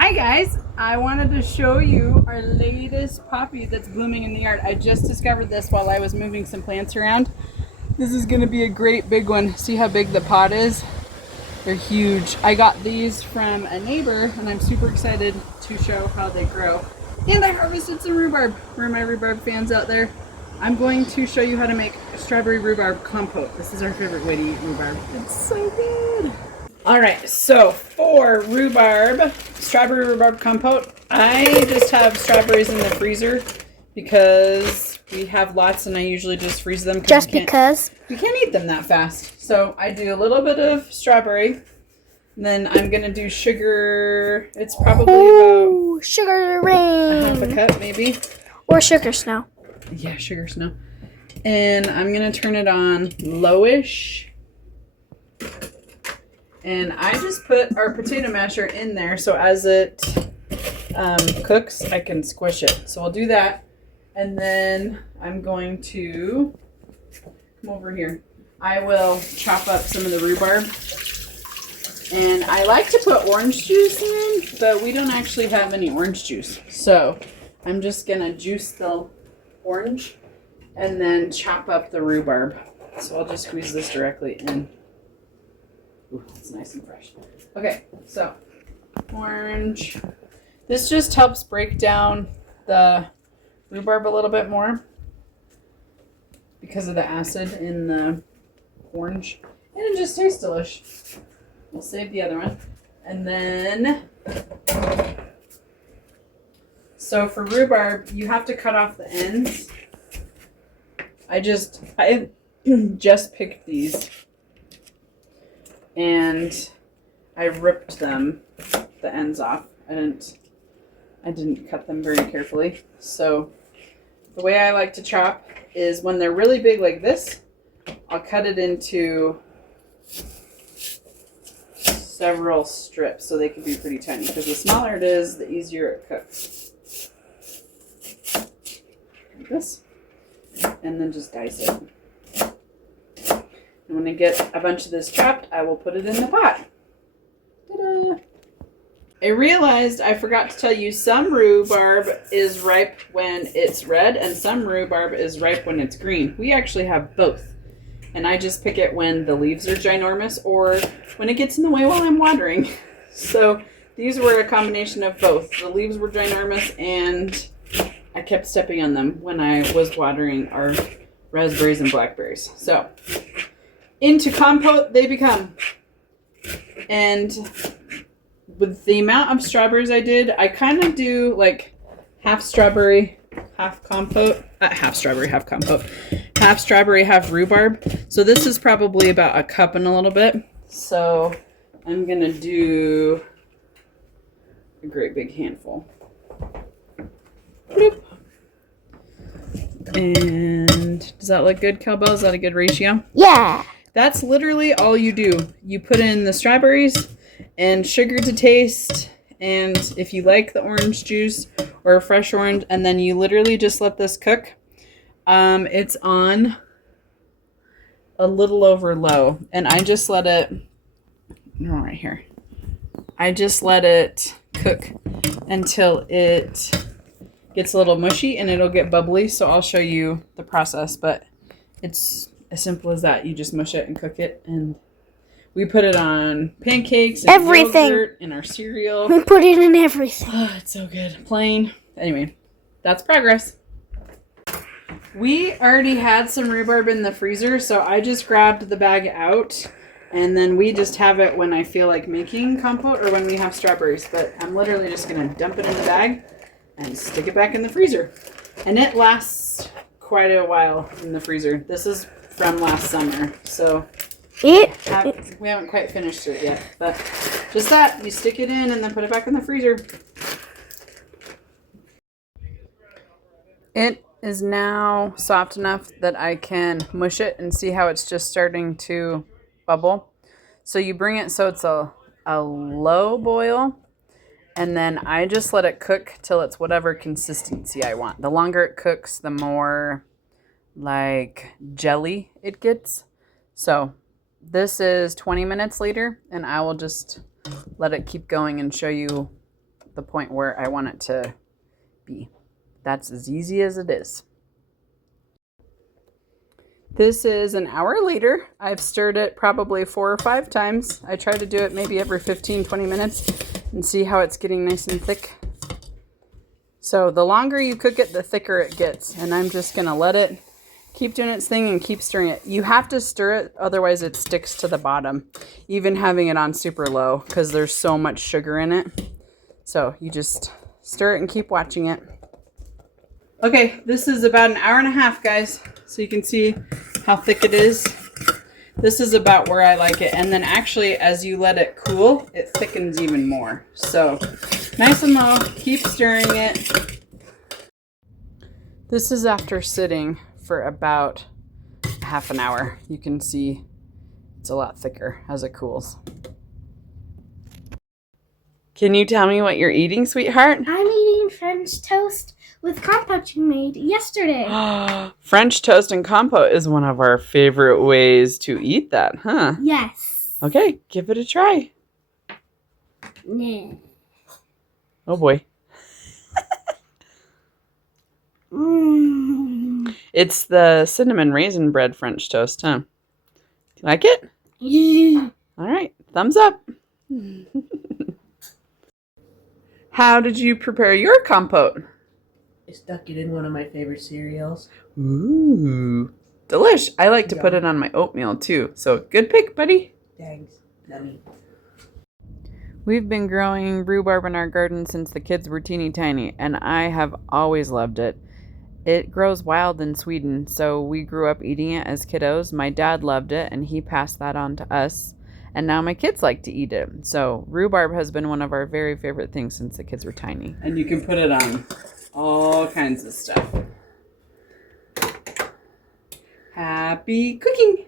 Hi guys, I wanted to show you our latest poppy that's blooming in the yard. I just discovered this while I was moving some plants around. This is going to be a great big one. See how big the pot is? They're huge. I got these from a neighbor and I'm super excited to show how they grow. And I harvested some rhubarb. For my rhubarb fans out there, I'm going to show you how to make strawberry rhubarb compote. This is our favorite way to eat rhubarb. It's so good. Alright, so for strawberry rhubarb compote, I just have strawberries in the freezer because we have lots and I usually just freeze them. Just because? You can't eat them that fast. So I do a little bit of strawberry, and then I'm going to do sugar. It's probably about sugar rain. half a cup maybe. Or sugar snow. Yeah, sugar snow. And I'm going to turn it on lowish. And I just put our potato masher in there so as it cooks, I can squish it. So I'll do that. And then I'm going to come over here. I will chop up some of the rhubarb. And I like to put orange juice in, but we don't actually have any orange juice. So I'm just going to juice the orange and then chop up the rhubarb. So I'll just squeeze this directly in. Ooh, it's nice and fresh. Okay, so orange. This just helps break down the rhubarb a little bit more because of the acid in the orange. And it just tastes delish. We'll save the other one. And then, so for rhubarb, you have to cut off the ends. I just picked these. And I ripped them, the ends off. I didn't cut them very carefully. So the way I like to chop is when they're really big like this, I'll cut it into several strips so they can be pretty tiny. Because the smaller it is, the easier it cooks. Like this. And then just dice it. And when I get a bunch of this chopped, I will put it in the pot. Ta-da! I realized I forgot to tell you some rhubarb is ripe when it's red and some rhubarb is ripe when it's green. We actually have both. And I just pick it when the leaves are ginormous or when it gets in the way while I'm watering. So these were a combination of both. The leaves were ginormous and I kept stepping on them when I was watering our raspberries and blackberries. So into compote they become. And with the amount of strawberries I did, I kind of do like half strawberry, half compote. Half strawberry, half compote. Half strawberry, half rhubarb. So this is probably about a cup and a little bit. So I'm going to do a great big handful. Bloop. And does that look good, Cowbell? Is that a good ratio? Yeah. That's literally all you do. You put in the strawberries and sugar to taste, and if you like the orange juice or a fresh orange, and then you literally just let this cook. It's on a little over low, and I just let it, right here. I just let it cook until it gets a little mushy and it'll get bubbly. So I'll show you the process, but it's as simple as that. You just mush it and cook it, and we put it on pancakes and everything. Yogurt in our cereal. We put it in everything. Oh, it's so good. Plain. Anyway, that's progress. We already had some rhubarb in the freezer, so I just grabbed the bag out, and then we just have it when I feel like making compote or when we have strawberries. But I'm literally just going to dump it in the bag and stick it back in the freezer. And it lasts quite a while in the freezer. This is from last summer, so we haven't quite finished it yet, but just that, you stick it in and then put it back in the freezer. It is now soft enough that I can mush it and see how it's just starting to bubble. So you bring it so it's a low boil, and then I just let it cook till it's whatever consistency I want. The longer it cooks, the more like jelly it gets. So this is 20 minutes later, and I will just let it keep going and show you the point where I want it to be. That's as easy as it is. This is an hour later. I've stirred it probably 4 or 5 times. I try to do it maybe every 15-20 minutes and see how it's getting nice and thick. So the longer you cook it, the thicker it gets. And I'm just going to let it keep doing its thing and keep stirring it. You have to stir it, otherwise it sticks to the bottom, even having it on super low, because there's so much sugar in it. So you just stir it and keep watching it. Okay, this is about an hour and a half, guys. So you can see how thick it is. This is about where I like it. And then actually, as you let it cool, it thickens even more. So nice and low, keep stirring it. This is after sitting for about half an hour. You can see it's a lot thicker as it cools. Can you tell me what you're eating, sweetheart? I'm eating French toast with compote you made yesterday. French toast and compote is one of our favorite ways to eat that, huh? Yes. Okay, give it a try. Yeah. Oh boy. It's the cinnamon raisin bread French toast, huh? You like it? Yeah. All right, thumbs up. How did you prepare your compote? I stuck it in one of my favorite cereals. Ooh, delish. I like to put it on my oatmeal too. So good pick, buddy. Thanks. Yummy. We've been growing rhubarb in our garden since the kids were teeny tiny, and I have always loved it. It grows wild in Sweden, so we grew up eating it as kiddos. My dad loved it, and he passed that on to us. And now my kids like to eat it. So rhubarb has been one of our very favorite things since the kids were tiny. And you can put it on all kinds of stuff. Happy cooking!